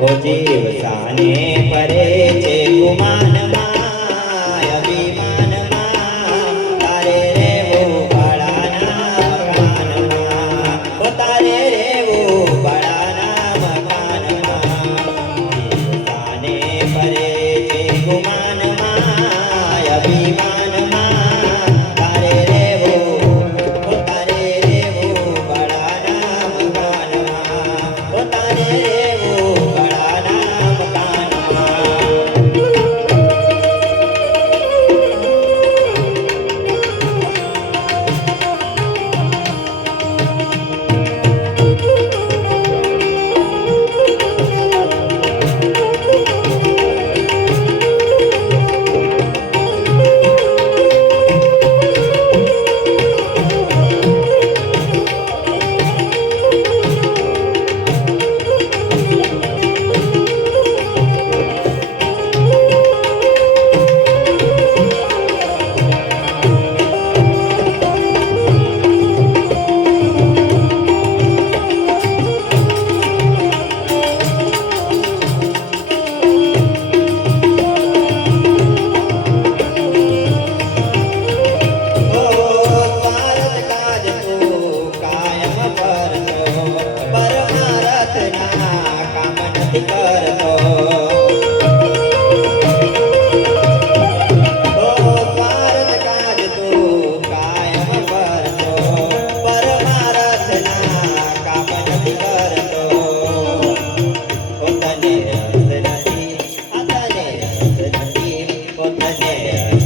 જીવ સાને પરે છે ગુમાનમાં. con